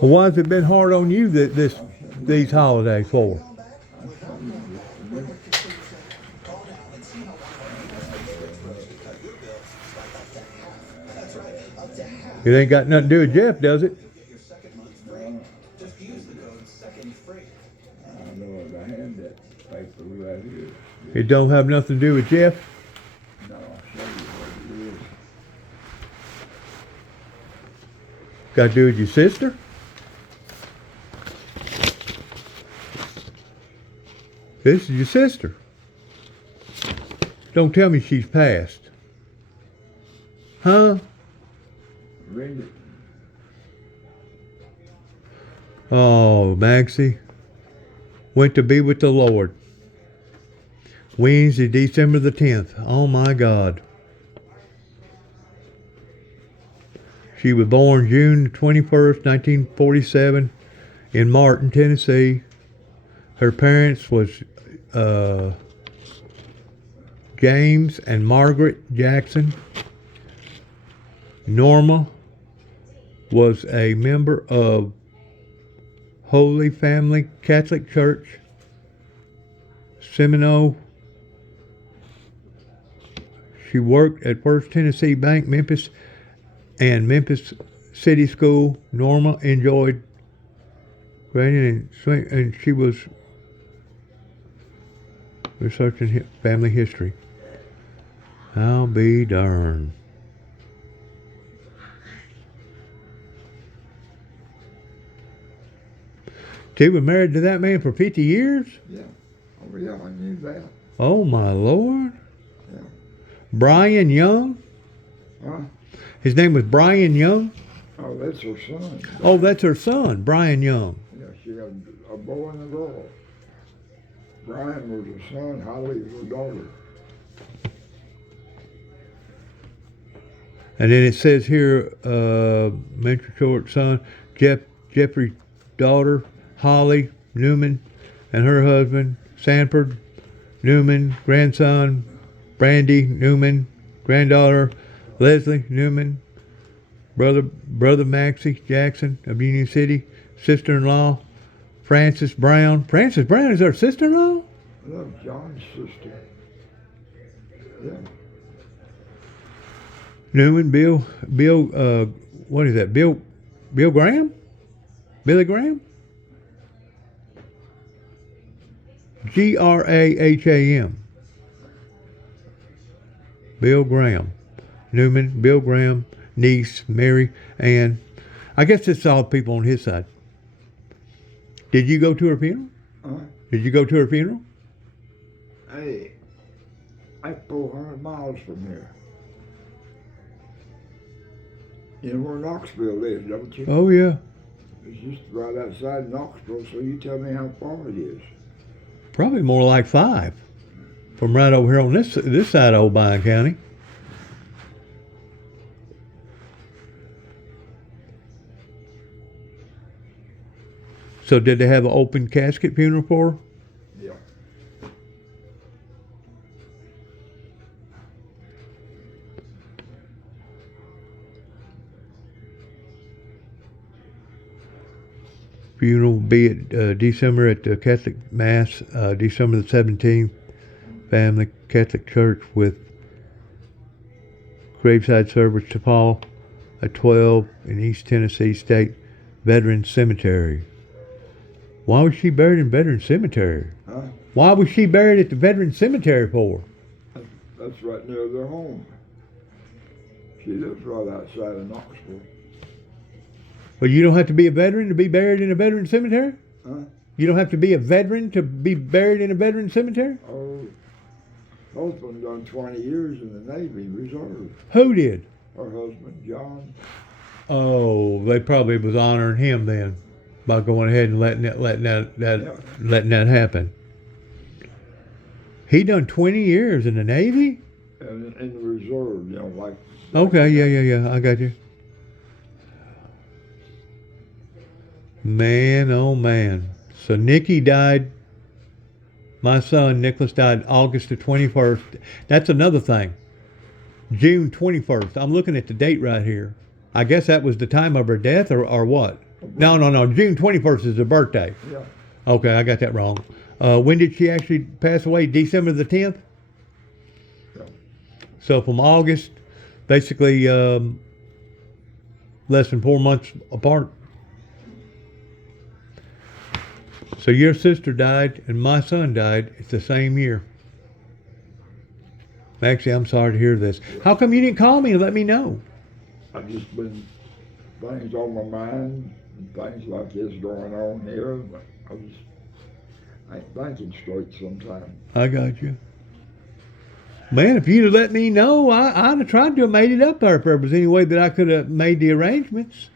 Well, why has it been hard on you these holidays for? It ain't got nothing to do with Jeff, does it? It don't have nothing to do with Jeff? No, I'll show you what it is. Got to do with your sister? This is your sister. Don't tell me she's passed. Huh? Read it. Oh, Maxi went to be with the Lord. Wednesday, December the 10th. Oh my God. She was born June 21st, 1947 in Martin, Tennessee. Her parents was James and Margaret Jackson. Norma was a member of Holy Family Catholic Church, Seminole. She worked at First Tennessee Bank, Memphis, and Memphis City School. Norma enjoyed grading and she was researching family history. I'll be darned. She was married to that man for 50 years? Yeah. Oh, yeah, I knew that. Oh, my Lord. Yeah. Brian Young? Huh? His name was Brian Young? Oh, that's her son. Oh, that's her son, Brian Young. Yeah, she got a boy and a girl. Brian was her son, Holly was her daughter. And then it says here, mentor short son, Jeffrey's daughter, Holly Newman, and her husband, Sanford Newman, grandson, Brandy Newman, granddaughter, Leslie Newman, brother Maxi Jackson of Union City, sister-in-law, Frances Brown. Frances Brown is her sister-in-law? That's John's sister. Yeah. Newman, Bill, what is that? Bill Graham? Billy Graham? Graham. Bill Graham. Newman, Bill Graham, niece, Mary, Ann. I guess it's all people on his side. Did you go to her funeral? Did you go to her funeral? Hey, I'm 400 miles from here. You know where Knoxville is, don't you? Oh, yeah. It's just right outside Knoxville, so you tell me how far it is. Probably more like 5 from right over here on this side of Obion County. So did they have an open casket funeral for her? Yeah. Funeral will be at December at the Catholic Mass, December the 17th, Family Catholic Church with graveside service to Paul at 12 in East Tennessee State Veterans Cemetery. Why was she buried in Veterans Cemetery? Huh? Why was she buried at the Veterans Cemetery for? That's right near their home. She lives right outside of Knoxville. Well, you don't have to be a veteran to be buried in a veteran cemetery? Huh? You don't have to be a veteran to be buried in a veteran cemetery? Oh, husband done 20 years in the Navy Reserve. Who did? Her husband, John. Oh, they probably was honoring him then by going ahead and letting that happen. He done 20 years in the Navy? And in the reserve, you know, like. Okay, yeah, I got you. Man, oh man. So Nikki died My son Nicholas died August the 21st. That's another thing. June 21st. I'm looking at the date right here. I guess that was the time of her death, or what? No. June 21st is her birthday. Yeah. Okay, I got that wrong. When did she actually pass away? December the 10th? Yeah. So from August, basically less than 4 months apart. So your sister died and my son died at the same year. Maxie, I'm sorry to hear this. How come you didn't call me and let me know? I've just been things on my mind and things like this going on here. But I ain't thinking straight sometimes. I got you. Man, if you'd have let me know, I'd have tried to have made it up there if there was any way that I could have made the arrangements.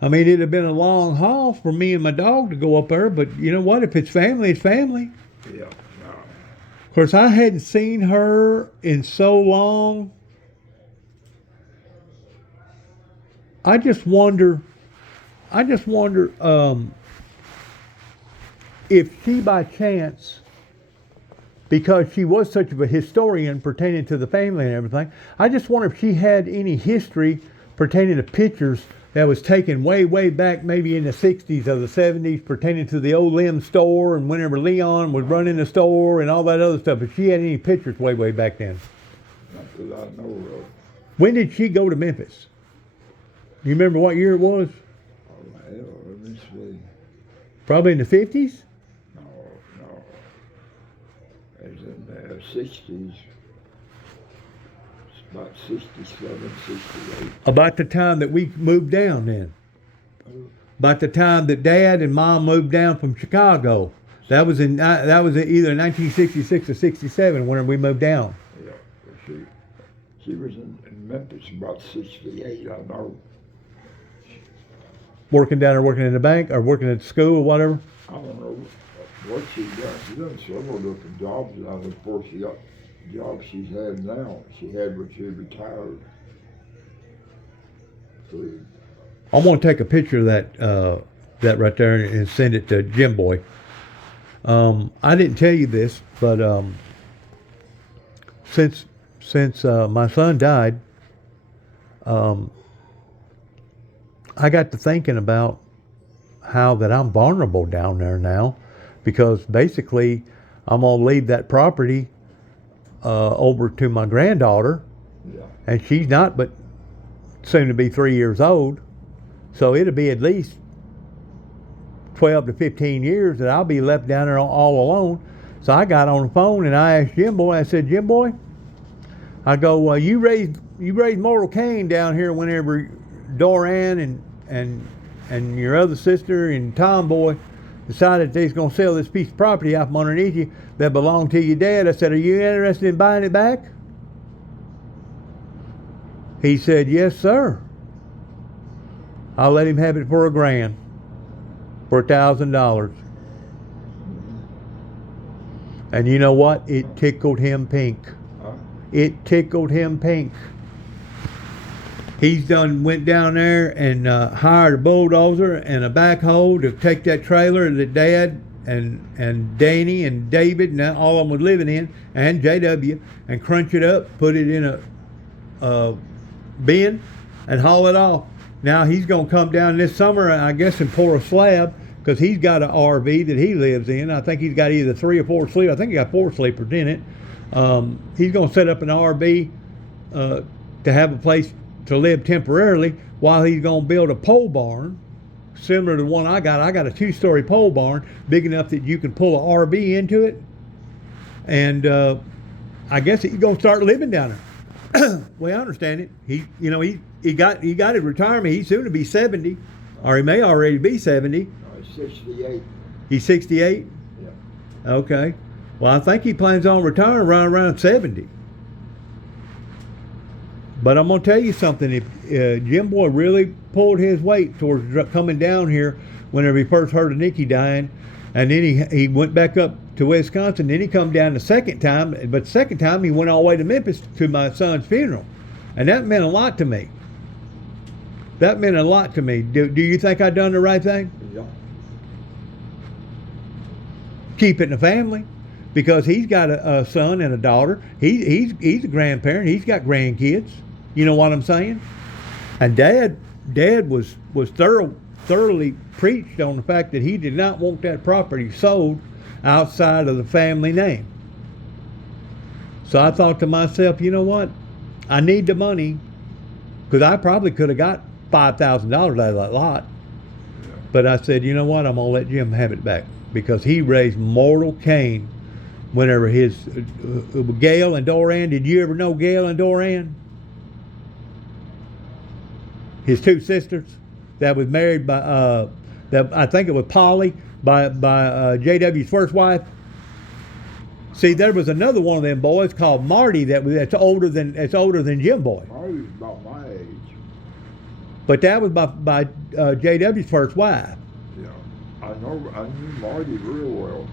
I mean, it'd have been a long haul for me and my dog to go up there, but you know what? If it's family, it's family. Yeah. No. Of course, I hadn't seen her in so long. I just wonder if she by chance, because she was such of a historian pertaining to the family and everything, I just wonder if she had any history pertaining to pictures that was taken way, way back, maybe in the 60s or the 70s, pertaining to the old Lim store and whenever Leon would run in the store and all that other stuff. If she had any pictures way, way back then. Not that I know of. When did she go to Memphis? You remember what year it was? Oh, hell, let me see. Probably in the 50s? No. It was in the 60s. It's about 67, 68. About the time that we moved down then. About the time that Dad and Mom moved down from Chicago. That was either 1966 or 67 when we moved down. Yeah, she was in Memphis about 68, I know. Working down there, working in the bank, or working at school or whatever? I don't know what she done. She done several different jobs now before she got the job she's had now. She had when she retired. So, I'm going to take a picture of that right there and send it to Jim Boy. I didn't tell you this, but since my son died, I got to thinking about how that I'm vulnerable down there now, because basically I'm gonna leave that property over to my granddaughter, yeah. and she's not but soon to be 3 years old, so it'll be at least 12 to 15 years that I'll be left down there all alone. So I got on the phone and I asked Jim Boy. I said, Jim Boy, I go, you raised Mortal Cain down here whenever Doran and your other sister and Tomboy decided they was going to sell this piece of property out from underneath you that belonged to your dad. I said, are you interested in buying it back? He said, yes, sir. I'll let him have it for $1,000, for $1,000. And you know what? It tickled him pink. It tickled him pink. He's went down there and hired a bulldozer and a backhoe to take that trailer that Dad and Danny and David and all of them was living in, and JW, and crunch it up, put it in a bin, and haul it off. Now he's going to come down this summer, I guess, and pour a slab, because he's got an RV that he lives in. I think he's got either 3 or 4 sleepers. I think he got 4 sleepers in it. He's going to set up an RV to have a place to live temporarily, while he's going to build a pole barn similar to the one I got. I got a 2-story pole barn big enough that you can pull an RV into it, and I guess he's going to start living down there. Well, I understand it. He got his retirement. He's soon to be 70, or he may already be 70. No, he's 68. He's 68. Yeah. Okay. Well, I think he plans on retiring around 70. But I'm going to tell you something. If Jim Boy really pulled his weight towards coming down here whenever he first heard of Nikki dying, and then he went back up to Wisconsin, then he come down the second time, but the second time he went all the way to Memphis to my son's funeral. And that meant a lot to me. That meant a lot to me. Do you think I done the right thing? Yeah. keep it in the family because he's got a son and a daughter. He's a grandparent. He's got grandkids. You know what I'm saying? And Dad was thoroughly preached on the fact that he did not want that property sold outside of the family name. So I thought to myself, you know what? I need the money because I probably could have got $5,000 out of that lot. But I said, you know what? I'm going to let Jim have it back because he raised mortal Cain whenever his Gail and Doran. Did you ever know Gail and Doran? His two sisters that was married by, that I think it was Polly by J.W.'s first wife. See, there was another one of them boys called Marty that's older than Jim Boy. Marty's about my age. But that was by J.W.'s first wife. Yeah, I knew Marty real well.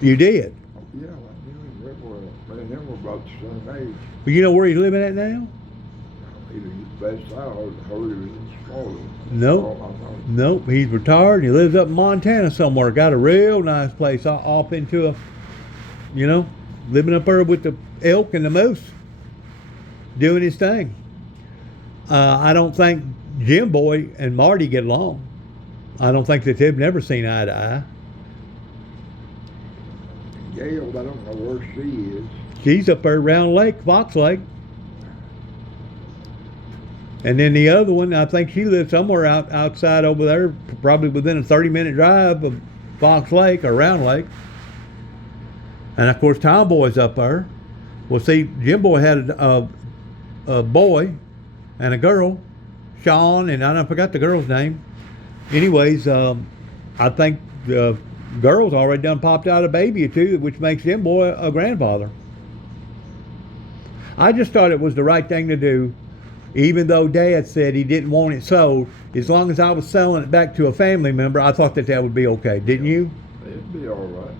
You did. Yeah, I knew him real well. Me and him were about the same age. But you know where he's living at now? Best I heard he was in Chicago. Nope. He's retired. He lives up in Montana somewhere. Got a real nice place off into a, living up there with the elk and the moose, doing his thing. I don't think Jim Boy and Marty get along. I don't think that they've never seen eye to eye. Gail, I don't know where she is. She's up there around Lake, Fox Lake. And then the other one, I think she lives somewhere outside over there, probably within a 30-minute drive of Fox Lake or Round Lake. And of course, Tom Boy's up there. Well, see, Jim Boy had a boy and a girl, Sean, and I forgot the girl's name. Anyways, I think the girl's already done popped out a baby or two, which makes Jim Boy a grandfather. I just thought it was the right thing to do. Even though Dad said he didn't want it sold, as long as I was selling it back to a family member, I thought that would be okay. Didn't you? It'd be all right.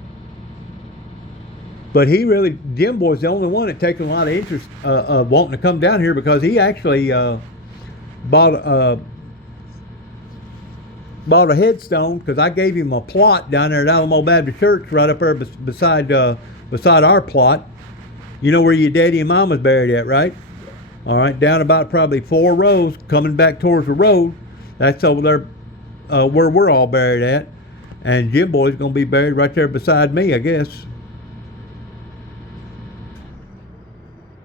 But Jim Boy's the only one that taken a lot of interest wanting to come down here because he actually bought a headstone because I gave him a plot down there at Alamo Baptist Church right up there beside our plot. You know where your daddy and mom was buried at, right? All right, down about probably 4 rows, coming back towards the road. That's over there where we're all buried at. And Jim Boy's going to be buried right there beside me, I guess,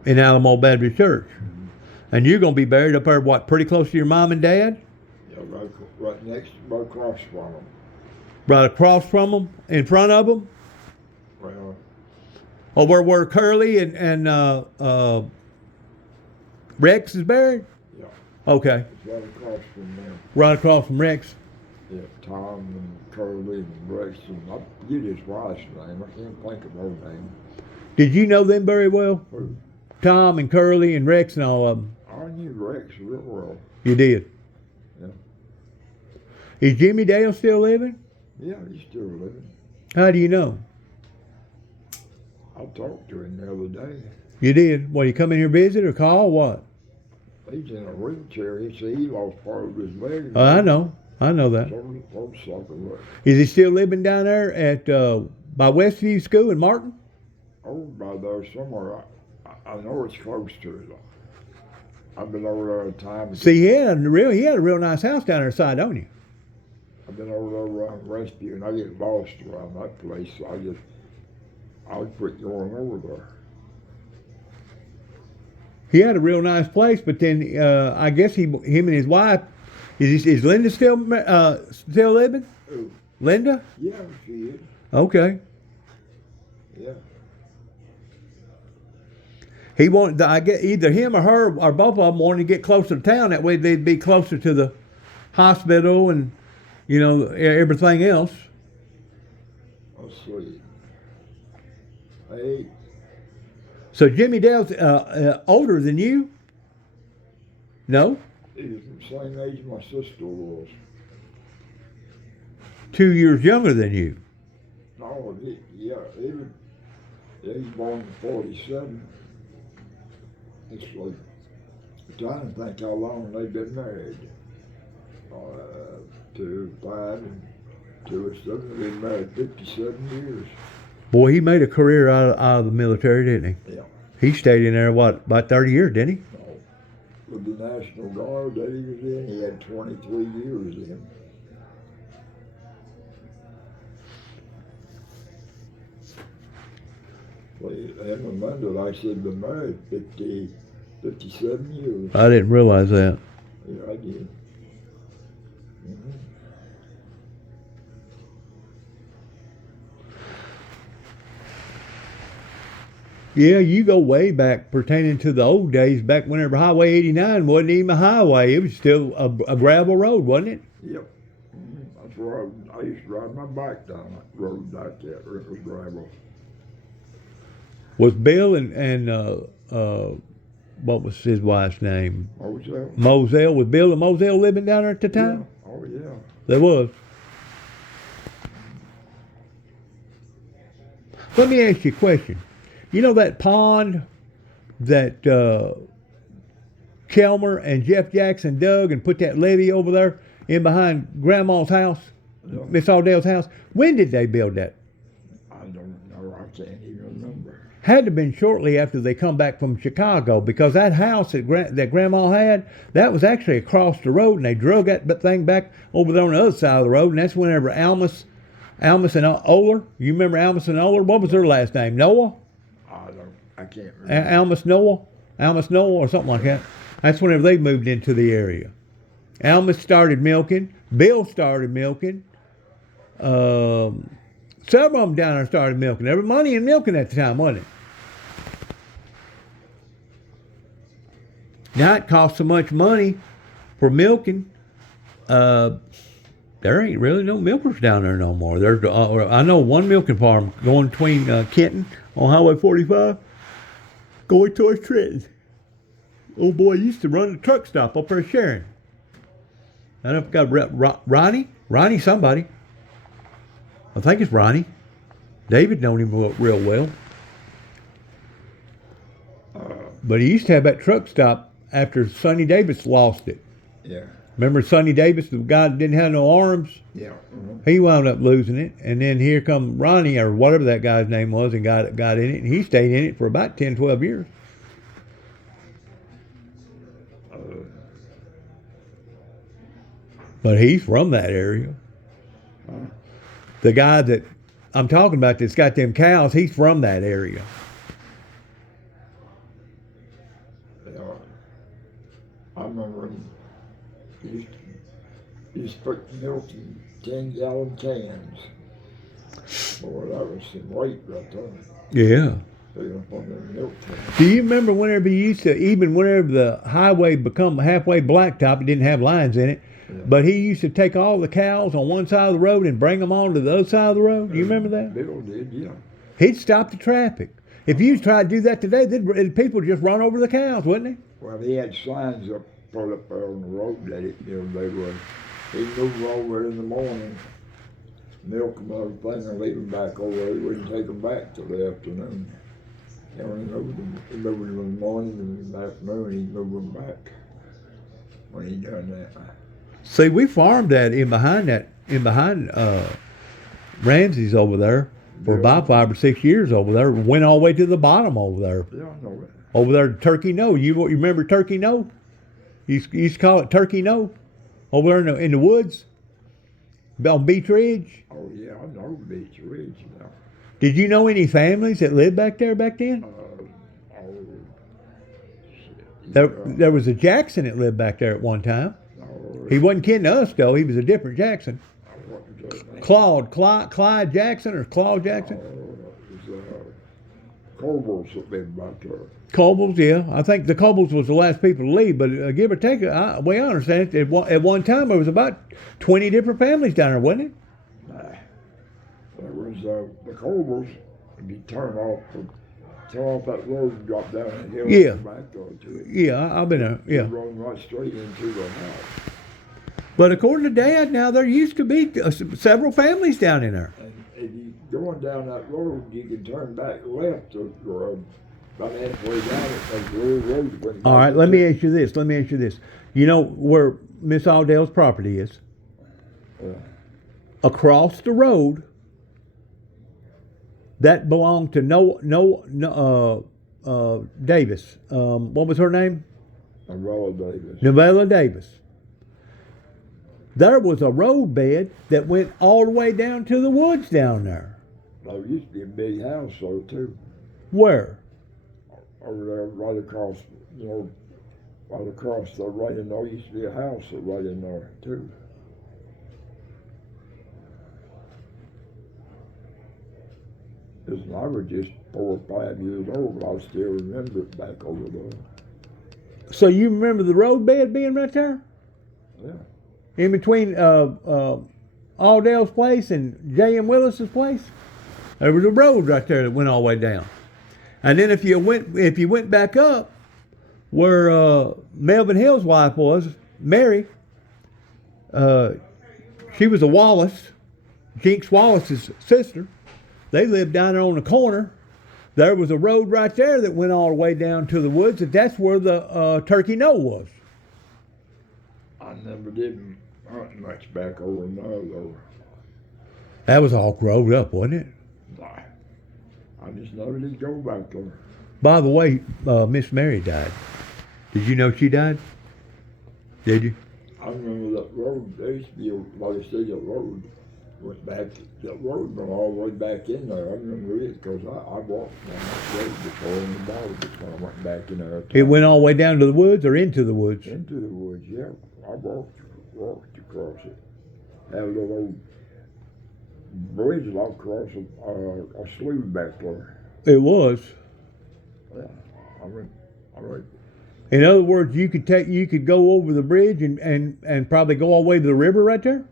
in Alamo Baptist Church. And you're going to be buried up there, what, pretty close to your mom and dad? Yeah, right across from them. Right across from them? In front of them? Well. Oh, where Curly and Rex is buried? Yeah. Okay. It's right across from them. Right across from Rex? Yeah, Tom and Curly and Rex, and I forget his wife's name. I can't think of her name. Did you know them very well? Who? Tom and Curly and Rex and all of them? I knew Rex real well. You did? Yeah. Is Jimmy Dale still living? Yeah, he's still living. How do you know? I talked to him the other day. You did? What, you come in here visit or call? What? He's in a wheelchair. He lost part of his leg. Oh, I know that. Is he still living down there at by Westview School in Martin? Oh, by there somewhere. I know it's close to it. I've been over there a time. See, he had a real nice house down there side, don't you? I've been over there around Rescue, and I get lost around that place. So I would quit going over there. He had a real nice place, but then I guess him and his wife. Is Linda still living? Who? Linda? Yeah, she is. Okay. Yeah. He wanted. I guess either him or her or both of them wanted to get closer to town. That way they'd be closer to the hospital and everything else. Let's see. Hey. So Jimmy Dale's older than you? No? He's the same age my sister was. 2 years younger than you. No, he's born in 47. It's like, I'm trying to think how long they've been married. 2, 5, and to us. They've been married 57 years. Boy, he made a career out of the military, didn't he? Yeah. He stayed in there, what, about 30 years, didn't he? No. With the National Guard that he was in, he had 23 years in. Well, him and Linda, like I said, been married 57 years. I didn't realize that. Yeah, I did. Mm-hmm. Yeah, you go way back pertaining to the old days, back whenever Highway 89 wasn't even a highway. It was still a gravel road, wasn't it? Yep. Mm-hmm. That's where I used to ride my bike down that road like that, where it was gravel. Was Bill and what was his wife's name? Moselle. Moselle. Was Bill and Moselle living down there at the time? Yeah. Oh, yeah. There was. Let me ask you a question. You know that pond that Kelmer and Jeff Jackson dug and put that levee over there in behind Grandma's house, Yeah. Miss Aldell's house? When did they build that? I don't know. I can't even remember. Had to have been shortly after they come back from Chicago, because that house that Grandma had, that was actually across the road, and they drug that thing back over there on the other side of the road, and that's whenever Almus and Oler, you remember Almus and Oler? What was their last name? Noah? I can't remember. Almus Noah or something like that. That's whenever they moved into the area. Almus started milking. Bill started milking. Several of them down there started milking. There was money in milking at the time, wasn't it? Now it costs so much money for milking. There ain't really no milkers down there no more. There's I know one milking farm going between Kenton on Highway 45, going towards Trenton. Oh boy, used to run a truck stop up there at Sharon. I don't know if got Ronnie somebody. I think it's Ronnie. David known him real well. But he used to have that truck stop after Sonny Davis lost it. Yeah. Remember Sonny Davis, the guy that didn't have no arms? Yeah. Mm-hmm. He wound up losing it. And then here come Ronnie, or whatever that guy's name was, and got in it. And he stayed in it for about 10, 12 years. But he's from that area. The guy that I'm talking about that's got them cows, he's from that area. Yeah. I remember he used to put milk in 10-gallon cans. Boy, that was some weight right there. Yeah. On the milk cans. Do you remember whenever you used to, even whenever the highway become halfway blacktop, it didn't have lines in it, yeah. But he used to take all the cows on one side of the road and bring them on to the other side of the road? Do you remember that? Bill did, yeah. He'd stop the traffic. If you tried to do that today, people would just run over the cows, wouldn't they? Well, he had signs put up there on the road that they would. He'd move over in the morning, milk them and everything, and leave them back over there. He wouldn't take them back till the afternoon. He moved them in the morning, and in the afternoon he'd move them back when he done that. See, we farmed that in behind Ramsey's over there for about 5 or 6 years over there. Went all the way to the bottom over there. Yeah, I know that. Over there to Turkey No. You remember Turkey No? You used to call it Turkey No? Over there in the woods? On Beach Ridge? Oh, yeah, I know Beach Ridge now. Did you know any families that lived back there back then? There was a Jackson that lived back there at one time. He wasn't kin to us, though. He was a different Jackson. Clyde Jackson or Claude Jackson? It was Cobles that lived back there. Cobles, yeah. I think the Cobles was the last people to leave, but give or take, the way I understand it, at one time there was about 20 different families down there, wasn't it? Nah. There was the Cobles, if you turn off that road and drop down that hill. Yeah. Back to it. Yeah, I've been there, yeah. Run right straight into the house. But according to Dad, now there used to be several families down in there. And if you going down that road, you can turn back left or about halfway down it, there's a little road. All right, let me ask you this. You know where Miss Aldell's property is? Yeah. across the road that belonged to Davis. What was her name? Novella Davis. There was a roadbed that went all the way down to the woods down there. There used to be a big house though too. Where? Over there, right across, right across the right in there used to be a house right in there too. Listen, I was just 4 or 5 years old, but I still remember it back over there. So you remember the roadbed being right there? Yeah. In between Aldell's place and J.M. Willis's place? There was a road right there that went all the way down. And then if you went back up where Melvin Hill's wife was, Mary, she was a Wallace, Jinx Wallace's sister. They lived down there on the corner. There was a road right there that went all the way down to the woods, and that's where the Turkey Knoll was. I never did hunt much back over in there though. That was all growed up, wasn't it? Nah. I just never did go back there. By the way, Miss Mary died. Did you know she died? Did you? I remember that road. There used to be, like I said, that road went back. That road went all the way back in there. I remember it because I walked down that road before in the bottom before I went back in there. It went all the way down to the woods or into the woods? Into the woods, yeah. I walked across it. Had a little old bridge across a slough back there. It was. Yeah, I went. In other words, you could go over the bridge and probably go all the way to the river right there?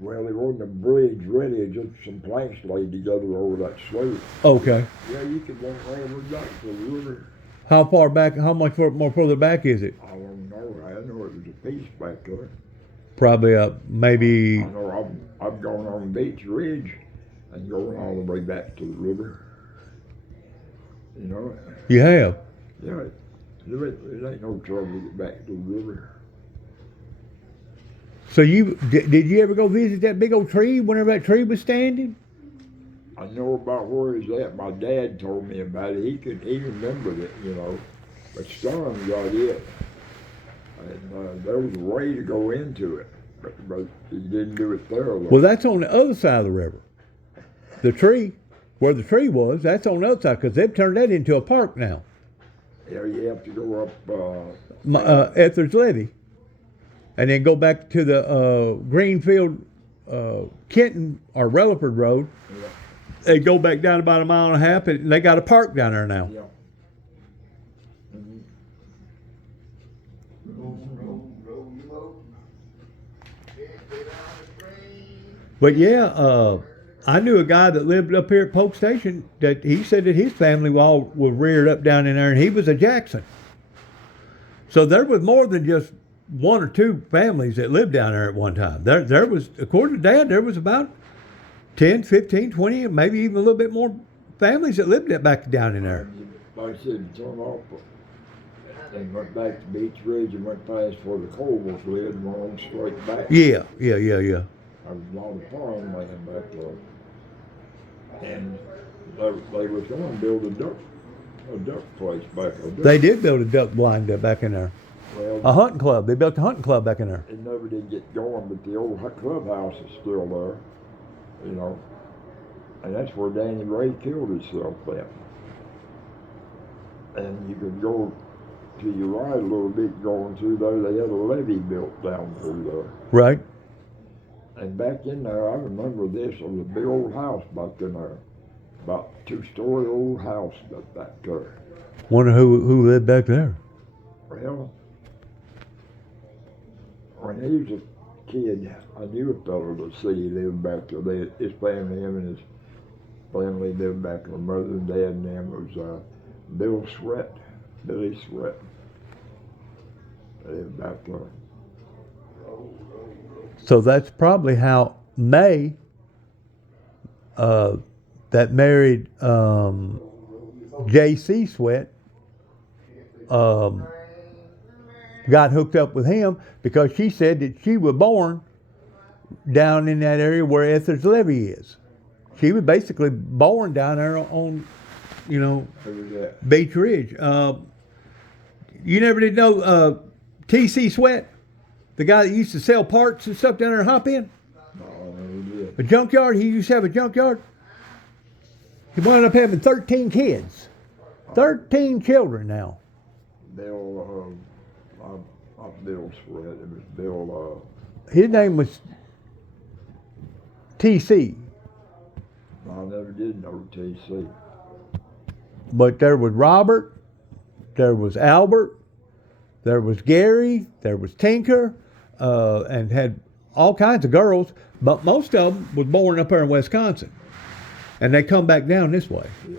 Well, it wasn't a bridge really, just some planks laid together over that slough. Okay. Yeah, you could walk all the way back to the river. How far back, how much more further back is it? I don't know. I know it was a piece back there. Probably maybe. I know I've gone on Beach Ridge and going all the way back to the river. You know? You have? Yeah, it ain't no trouble to get back to the river. So did you ever go visit that big old tree whenever that tree was standing? I know about where it's at. My dad told me about it. He remembered it, But Storm got it. And there was a way to go into it, but he didn't do it thoroughly. Well, that's on the other side of the river. The tree, where the tree was, that's on the other side because they've turned that into a park now. Yeah, you have to go up Ether's Levee, and then go back to the Greenfield, Kenton or Relaford Road. Yeah. They go back down about a mile and a half, and they got a park down there now. Yeah. But yeah, I knew a guy that lived up here at Polk Station that he said that his family all were reared up down in there, and he was a Jackson. So there was more than just one or two families that lived down there at one time. There was, according to Dad, there was about 10, 15, 20, maybe even a little bit more families that lived back down in there. Like I said, you turned off and went back to Beach Ridge and went past where the Colvilles lived and went on straight back. Yeah. There was a lot of farmland back there. And they was going to build a duck place back there. They did build a duck blind back in there. Well, A hunting club. They built a hunting club back in there. it never did get going, but the old clubhouse is still there, And that's where Danny Ray killed himself at. And you could go to your right a little bit going through there. They had a levee built down through there. Right. And back in there, I remember this, there was a big old house back in there. About 2-story old house back there. Wonder who lived back there. Well, when he was a kid, I knew a fellow that said he lived back there. His family, him and his family lived back there. Mother and dad and them was Billy Sweat. They lived back there. So that's probably how May, that married J.C. Sweat, got hooked up with him because she said that she was born down in that area where Ether's Levee is. She was basically born down there on, Who was that? Beach Ridge. You never did know T.C. Sweat, the guy that used to sell parts and stuff down there in Hop In? No, I never did. A junkyard. He used to have a junkyard. He wound up having 13 kids. 13 children now. Bill, not Bill Sweat. It was Bill. His name was T.C. I never did know T.C. But there was Robert, there was Albert, there was Gary, there was Tinker, and had all kinds of girls, but most of them was born up there in Wisconsin. And they come back down this way. Yeah.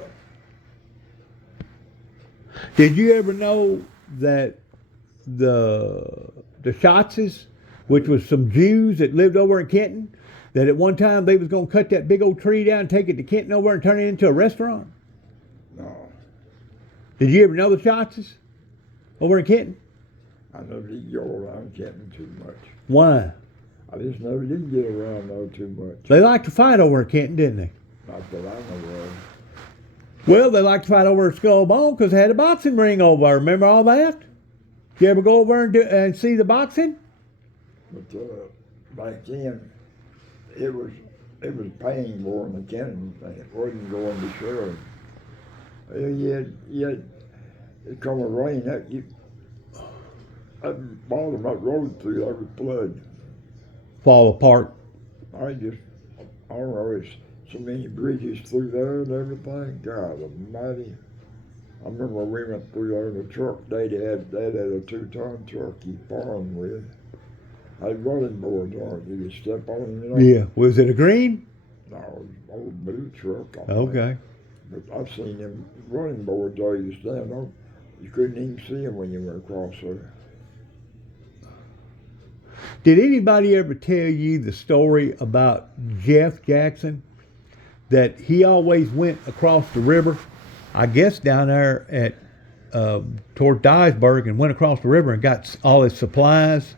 Did you ever know that the Schatzes, which was some Jews that lived over in Kenton, that at one time they was going to cut that big old tree down, take it to Kenton over and turn it into a restaurant? No, Did you ever know the Schatzes over in Kenton? I never did go around Kenton too much. Why? I just never did get around though too much. They liked to fight over in Kenton, didn't they? Not that I know of. Well, they liked to fight over at Skull Bone because they had a boxing ring over there. Remember all that? Did you ever go over and see the boxing? But back then, it was paying more than the Kenton thing. It wasn't going to show. You had it come a rain that bottom that road through there was flood. Fall apart. I don't know, it's so many bridges through there and everything. God almighty. I remember we went through there in a truck. Dad had a 2-ton truck he farmed with. Had running boards on it. You could step on it, you know. Yeah. Was it a green? No, it was an old blue truck. I think. Okay. But I've seen them running boards all you stand on. You couldn't even see them when you went across there. Did anybody ever tell you the story about Jeff Jackson? That he always went across the river, I guess down there at toward Dyersburg, and went across the river and got all his supplies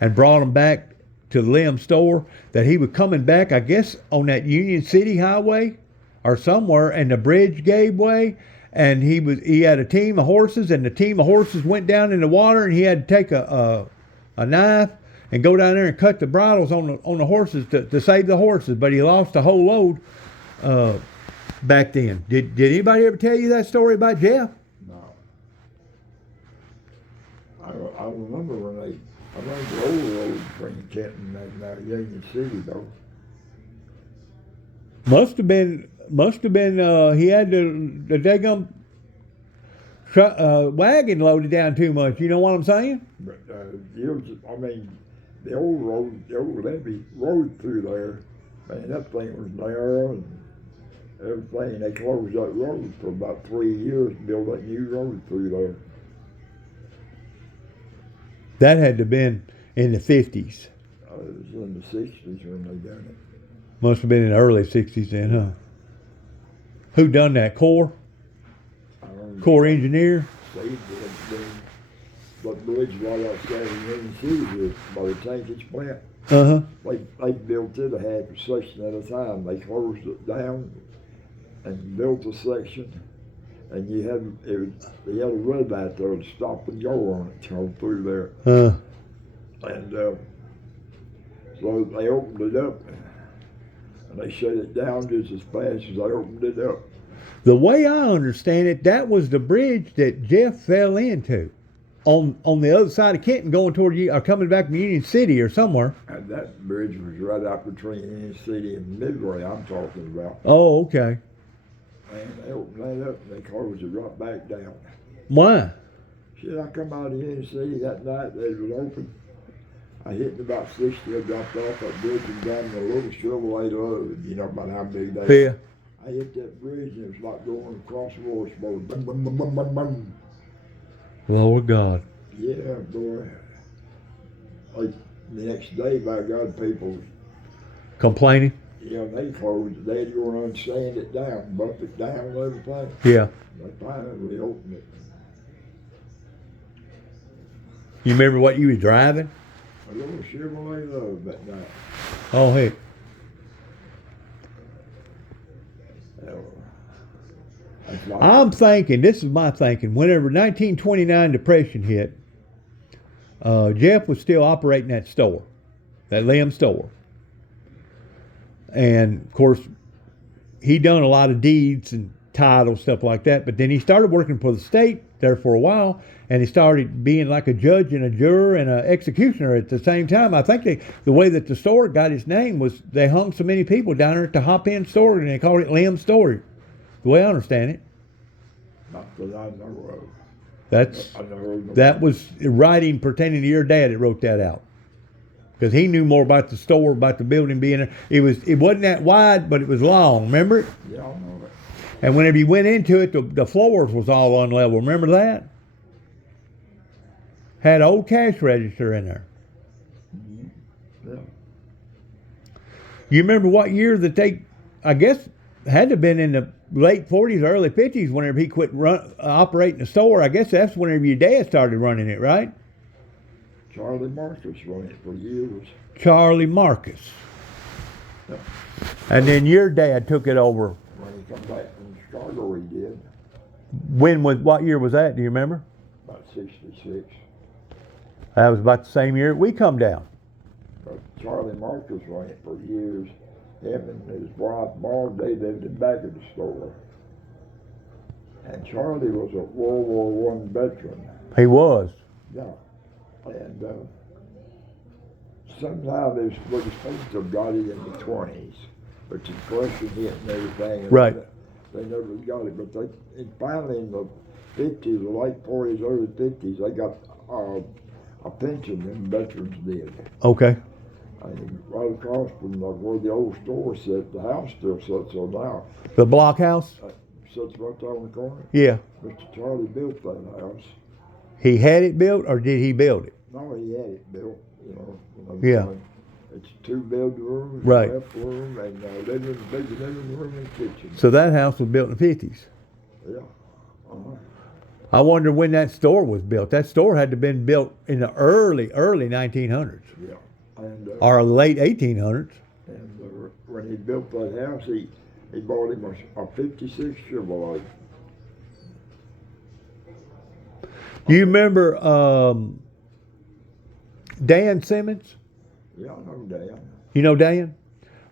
and brought them back to the Lim store. That he was coming back, I guess, on that Union City Highway or somewhere, and the bridge gave way, and he had a team of horses, and the team of horses went down in the water, and he had to take a knife and go down there and cut the bridles on the horses to save the horses, but he lost a whole load back then. Did anybody ever tell you that story about Jeff? No. I remember when I remember the old road between Kenton and Union City though. Must have been. He had the daggum wagon loaded down too much. You know what I'm saying? But the old road, the old levee road through there, man, that thing was narrow and everything. They closed that road for about 3 years to build that new road through there. That had to have been in the 50s. It was in the 60s when they done it. Must have been in the early 60s then, huh? Who done that? Corps? Corps engineer? Steve did. But bridge right outside of Union City is by the tankage plant. Uh-huh. They built it a half a section at a time. They closed it down and built a section, and you had a red light there to stop and go on it, through there. And so they opened it up, and they shut it down just as fast as they opened it up. The way I understand it, that was the bridge that Jeff fell into on the other side of Kenton, going toward you, or coming back from Union City or somewhere. And that bridge was right out between Union City and Midway I'm talking about. Oh, okay. And they opened that up and they closed it right back down. Why? Shit, I come out of Union City that night, it was open. I hit about 60, I dropped off that bridge and down the little Chevrolet load, you know about how big that is. Yeah. I hit that bridge and it was like going across the water, boom, boom, boom, boom, boom, boom. Lord God. Yeah, boy. Like the next day, by God, people, Complaining? they closed it. They'd go and sand it down, bump it down and everything. Yeah. They finally opened it. You remember what you was driving? A little Chevrolet Love that night. Oh, heck. That's like I'm thinking, this is my thinking, whenever 1929 Depression hit, Jeff was still operating that store, that Lim store. And, of course, he done a lot of deeds and titles, stuff like that, but then he started working for the state there for a while, and he started being like a judge and a juror and an executioner at the same time. I think the way that the store got its name was they hung so many people down there at the hop-in store, and they called it Lim's Store, the way I understand it. not that I know of. That's I never heard that was writing pertaining to your dad that wrote that out, because he knew more about the store, about the building being there. It wasn't that wide, but it was long. Remember it? Yeah, I know that. And whenever you went into it, the floors was all unlevel. Remember that? Had an old cash register in there. Yeah. You remember what year that they, I guess, had to have been in the late 40s, early 50s whenever he quit operating the store. I guess that's whenever your dad started running it, right? Charlie Marcus ran it for years. Charlie Marcus. Yeah. And then your dad took it over. When he come back from Chicago, he did. What year was that? Do you remember? About 66. That was about the same year we come down. But Charlie Marcus ran it for years. Him and his wife, Barb, they lived in back of the store. And Charlie was a World War I veteran. He was. Yeah. And somehow they were supposed to have got it in the 20s. But the depression hit and everything. And Right. They never got it. But finally in the 50s, the late 40s, early 50s, they got a pension, them veterans did. Okay. And right across from where the old store sat, the house still sits on now. The block house? Sits right there on the corner. Yeah. Mr. Charlie built that house. He had it built, or did he build it? No, he had it built, you know. Yeah. It's 2 bedrooms, Right. left room, and big living room and kitchen. So that house was built in the 50s. Yeah. Uh-huh. I wonder when that store was built. That store had to have been built in the early 1900s. Yeah. And Or late 1800s. when he built that house, he bought him a 56 Chevrolet. You remember Dan Simmons? Yeah, I know Dan. You know Dan?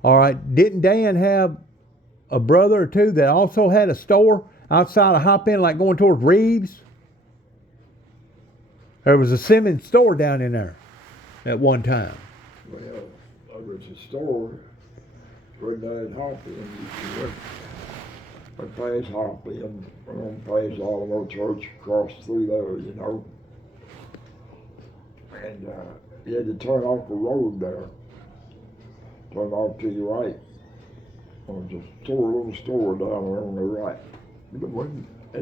All right. Didn't Dan have a brother or two that also had a store outside of Hop-In, like going towards Reeves? There was a Simmons store down in there at one time. Well, there was a store right down at Hop-In. You went past Hop-In, went on past Alamo Church, crossed through there, you know. And you had to turn off the road there. Turn off to your right. There was a little store down there on the right. It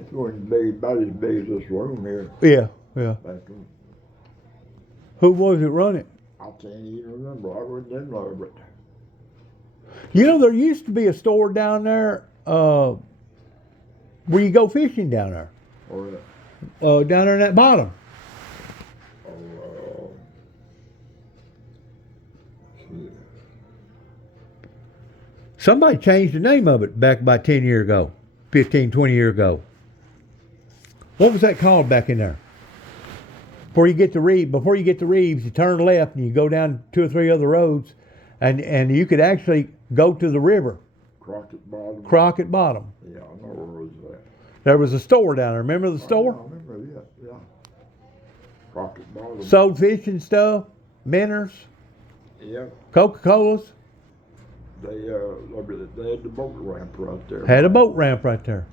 wasn't big, about as big as this room here. Yeah, yeah. Back in, Who was it running? I can't even remember. I wasn't in there, but You know, there used to be a store down there where you go fishing down there. or Down there in that bottom. Somebody changed the name of it back about 10 years ago, 15, 20 years ago. What was that called back in there? Before you get to Reeves, you turn left and you go down 2 or 3 other roads, and you could actually go to the river. Crockett Bottom. Yeah, I know where it was at. there was a store down there. Remember the store? I remember, yeah. Crockett Bottom. Sold fishing stuff, Minners, Yeah, Coca-Colas. they had the boat ramp right there. Had a boat ramp right there.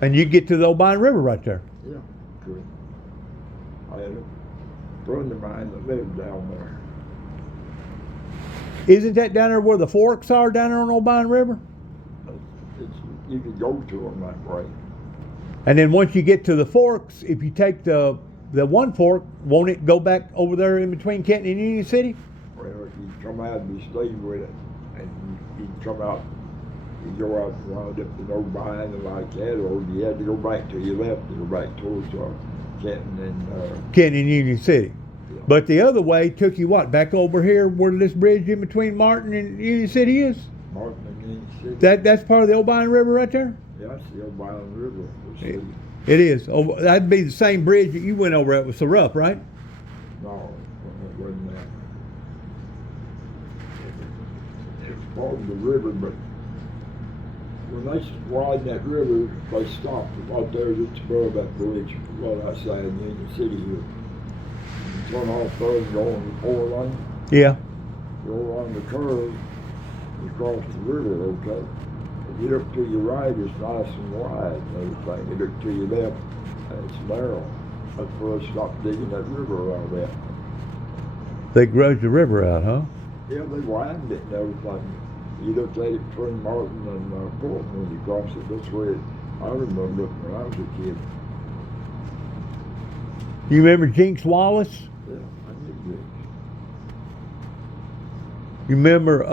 And you get to the O'Brien River right there. Yeah, good. I had a friend of mine that lived down there. Isn't that down there where the forks are down there on O'Brien River? You could go to them that way. And then once you get to the forks, if you take the one fork, won't it go back over there in between Kenton and Union City? Well, you come out and you stay with it, and you come out, you go out and round up the road behind it like that, or you had to go back to your left to go back towards Kenton and Kenton and Union City. But the other way took you what? Back over here where this bridge in between Martin and Union City is? Martin and Union City. That's part of the Obion River right there? Yeah, that's the Obion River. It is. Oh, that'd be the same bridge that you went over at with so rough, right? No, it wasn't that. It's part of the river, but when they widen that river, they stop right there just above that bridge, right outside Union City here. You turn off there and go on the 4 lane, Yeah. go along the curve, you cross the river, okay? If you look to your right, it's nice and wide and everything. You look to your left, and it's narrow. That's where they stopped digging that river out there. They grudged the river out, huh? Yeah, they widened it and everything. You looked at it between Martin and Portland when you crossed it. That's where I remember it when I was a kid. You remember Jinx Wallace? Yeah, I knew it. You remember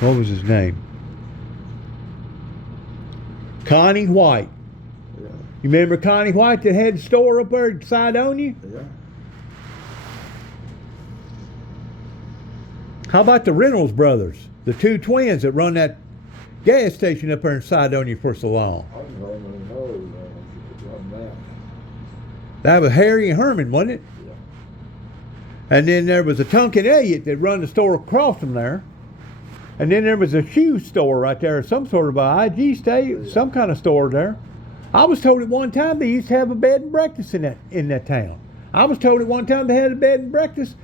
what was his name? Connie White. Yeah, You remember Connie White that had the store up there at Sidonia? yeah. How about the Reynolds brothers, the two twins that run that gas station up there in Sidonia for so long? I don't even know that. That was Harry and Herman, wasn't it? Yeah. And then there was a Tonkin Elliott that run the store across from there. And then there was a shoe store right there, some sort of a IG state, some kind of store there. I was told at one time they used to have a bed and breakfast in that town. I was told at one time they had a bed and breakfast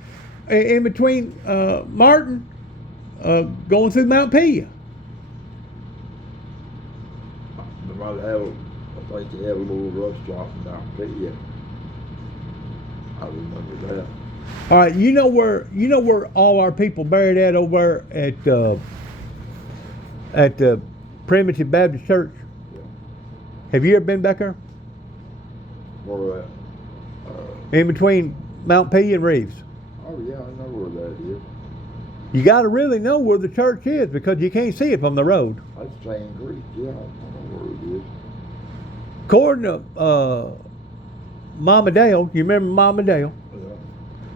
in between Martin going through Mount Pia. They might have, I think they have a little restaurant in Mount Pia. I remember that. All right, you know where all our people buried at over there at the Primitive Baptist Church? Yeah. Have you ever been back there? Where that? In between Mount P and Reeves. Oh yeah, I know where that is. You got to really know where the church is because you can't see it from the road. That's Sand Creek, yeah, I know where it is. According to Mama Dale, you remember Mama Dale? Yeah.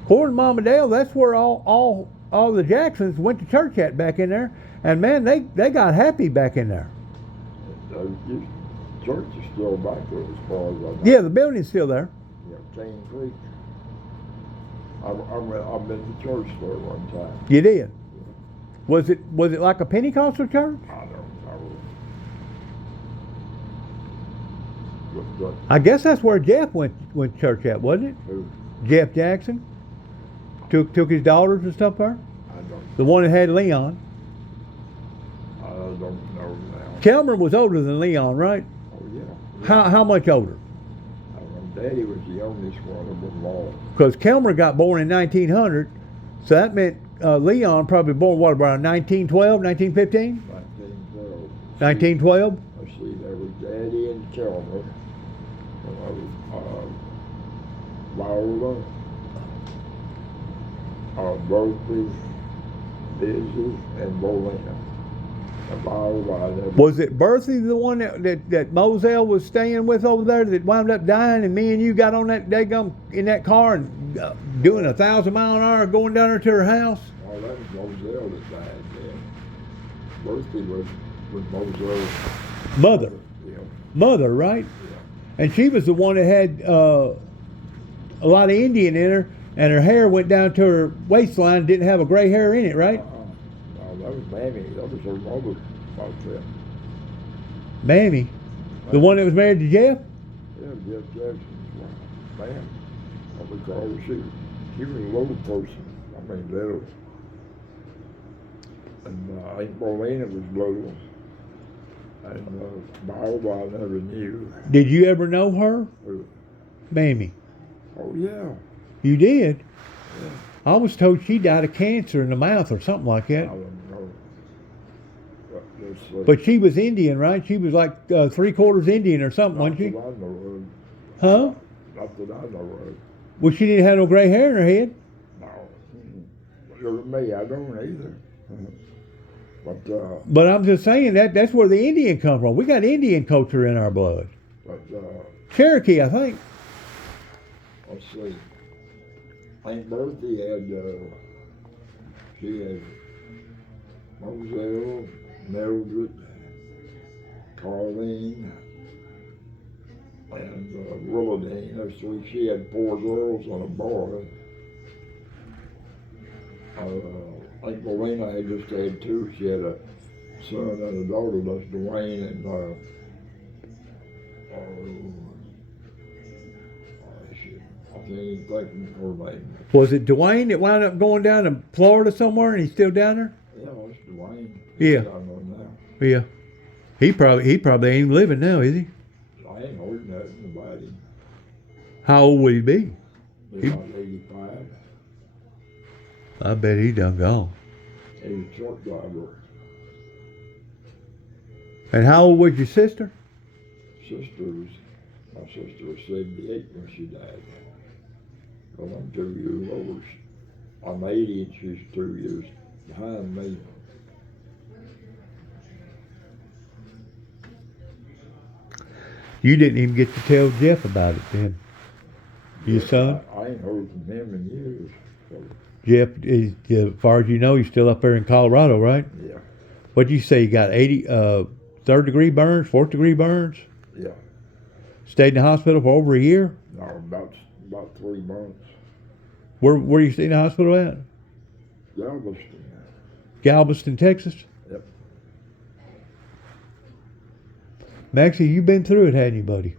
According to Mama Dale, that's where all the Jacksons went to church at back in there. And man, they got happy back in there. The church is still back there as far as I know. Yeah, the building's still there. Yeah, Sand Creek. I've been to church there one time. You did. Was it like a Pentecostal church? I don't know. But, I guess that's where Jeff went to church at, wasn't it? who? Jeff Jackson took his daughters and stuff there. I don't. The one that had Leon. I don't know now. Kelmer was older than Leon, right? Oh yeah. How much older? I don't know. Daddy was the youngest one of them all. Because Kelmer got born in 1900, so that meant Leon probably born what around 1912, 1915, 1912. 1912. I see there was Daddy and Kelmer. Viola, Bertha, Busy, and Bolina. Was it Berthy the one that Moselle was staying with over there that wound up dying, and me and you got on that daggum in that car and doing 1,000 miles an hour going down there to her house? Oh, that was Moselle that died then. Berthy was Moselle's Mother. Yeah. Mother, right? Yeah. And she was the one that had a lot of Indian in her, and her hair went down to her waistline, didn't have a gray hair in it, right? No, that was Mammy. That was her mother about that. Mammy. The one that was married to Jeff? Yeah, Jeff Jackson's wife. Man, what we call her. She was a little person. I mean, little. And I think Bolina was little. And Bible I never knew. Did you ever know her? Who? Mammy. Oh, yeah. You did? Yeah. I was told she died of cancer in the mouth or something like I that. don't know. But she was Indian, right? She was like 3/4 Indian or something, wasn't she? Not that I know Huh? of. Not that I know of. Well, she didn't have no gray hair in her head. No. Look at me, I don't either. But But I'm just saying that's where the Indian come from. We got Indian culture in our blood. but Cherokee, I think. let's see. Aunt Bertha had, she had Moselle, Mildred, Carlene, and Willadine. Those three. She had 4 girls and a boy. Aunt Melina had just had 2. She had a son and a daughter. That's Dwayne and I can't even think of her name. Was it Dwayne that wound up going down to Florida somewhere and he's still down there? Yeah, it's Dwayne. Yeah. I know now. Yeah. He probably ain't even living now, is he? I ain't heard nothing about him. How old would he be? He's about 85. I bet he done gone. He's a truck driver. And how old was your sister? My sister was 78 when she died. Well, I'm 2 years older. I'm 80 and she's 2 years behind me. You didn't even get to tell Jeff about it then. Your son? I ain't heard from him in years. So, Jeff, is, as far as you know, he's still up there in Colorado, right? yeah, What'd you say? You got 80, 3rd degree burns, 4th degree burns? yeah. Stayed in the hospital for over a year? No, about 3 months. Where you stayed in the hospital at? Galveston. Galveston, Texas? Yep. Maxie, you've been through it, hadn't you, buddy?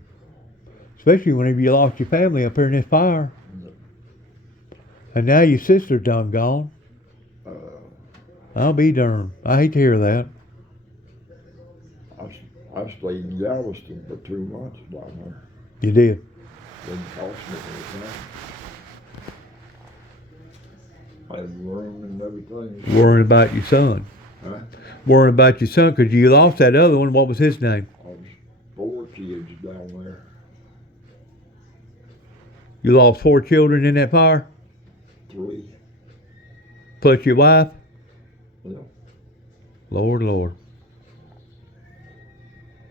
Especially whenever you lost your family up here in this fire. Yep. And now your sister's done gone. I'll be darned. I hate to hear that. I stayed in Galveston for 2 months down there. You did. Didn't cost me anything. I had room and everything. Worrying about your son. Huh? Worrying about your son because you lost that other one. What was his name? I was 4 kids down there. You lost 4 children in that fire? 3. Plus your wife? Yeah. Lord, Lord.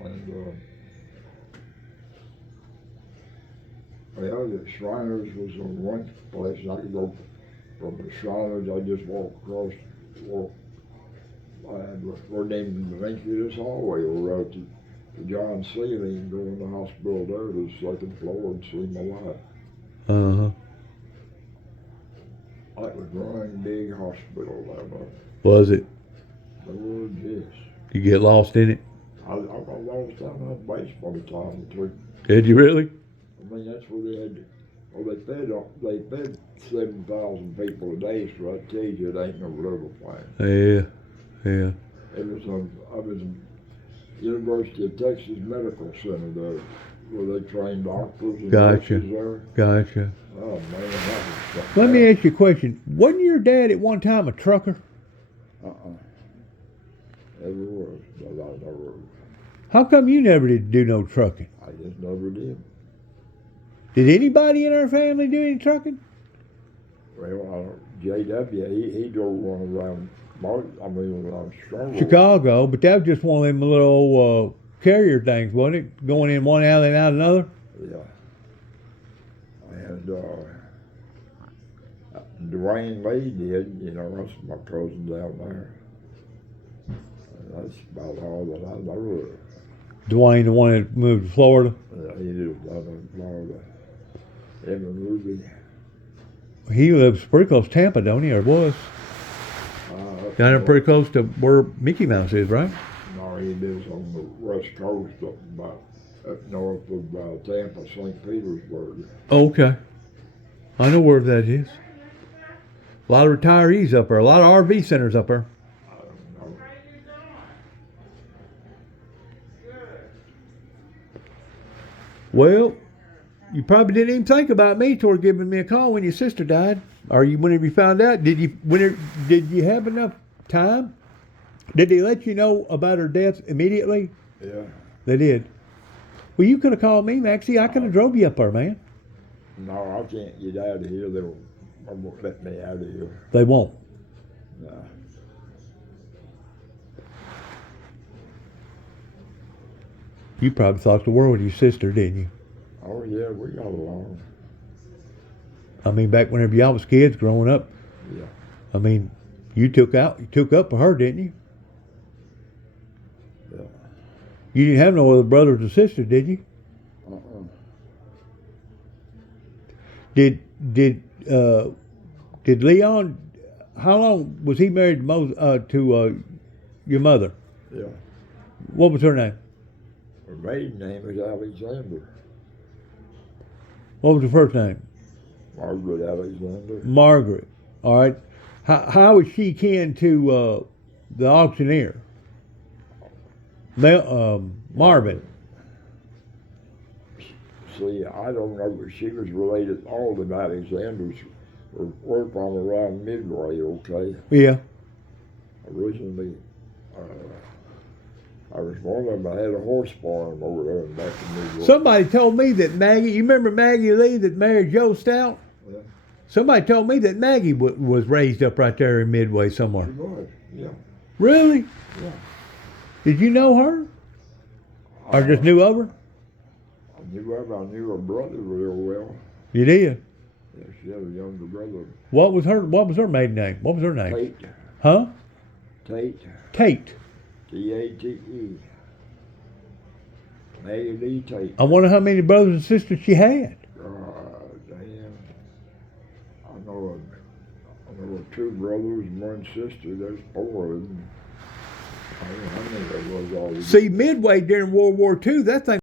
And well, the Shriners was in one place. I could go from the Shriners. I just walk across. We're named this hallway over out to John Seeley and go in the hospital there to the 2nd floor and see my wife. Uh-huh. That was a grand big hospital down there. Was it? Lord, yes. You get lost in it? I lost down that baseball time or 2. Did you really? I mean, that's where they had. Well, they fed 7,000 people a day, so I tell you, it ain't no little thing. Yeah. It was I was in University of Texas Medical Center there, where they train doctors and Gotcha. nurses there. Gotcha. Oh man, that was Let me ask you a question. Wasn't your dad at one time a trucker? Never was, but I never. How come you never did do no trucking? I just never did. Did anybody in our family do any trucking? Well, JW, he drove one around. Around Chicago. Chicago, but that was just one of them little carrier things, wasn't it? Going in one alley and out another? Yeah. And Dwayne Lee did, that's my cousin down there. And that's about all that I know. Dwayne, the one that moved to Florida? Yeah, he lived down in Florida. Him and Ruby. He lives pretty close to Tampa, don't he, or was? Down there pretty close to where Mickey Mouse is, right? No, he lives on the west coast up north of Tampa, St. Petersburg. Oh, okay. I know where that is. A lot of retirees up there, a lot of RV centers up there. I don't know. Well, you probably didn't even think about me toward giving me a call when your sister died. Or whenever you found out, did you have enough time? Did they let you know about her death immediately? Yeah. They did. Well, you could have called me, Maxie. I could have drove you up there, man. No, I can't get out of here. They won't let me out of here. They won't. No. You probably thought the world of your sister, didn't you? Oh, yeah, we got along. I mean, back whenever y'all was kids growing up. Yeah. I mean, you took up for her, didn't you? Yeah. You didn't have no other brothers or sisters, did you? Uh-uh. Did Leon? How long was he married to your mother? Yeah. What was her name? Her maiden name is Alexander. What was her first name? Margaret Alexander. Margaret. All right. How was she kin to the auctioneer? Marvin. See, I don't know, but she was related. All the Alexanders were from around Midway, okay? Yeah. Originally, I was one of them. I had a horse farm over there back in Midway. Somebody told me that Maggie. You remember Maggie Lee that married Joe Stout? Yeah. Somebody told me that Maggie was raised up right there in Midway somewhere. She was, yeah. Really? Yeah. Did you know her? Or just knew of her? I knew her. I knew her brother real well. You did? Yeah, she had a younger brother. What was her maiden name? What was her name? Tate. Huh? Tate. Tate. T-A-T-E. Maggie Lee Tate. I wonder how many brothers and sisters she had. Damn. I know two brothers and one sister. There's four of them. I don't know how many there was all. See, Midway during World War II, that thing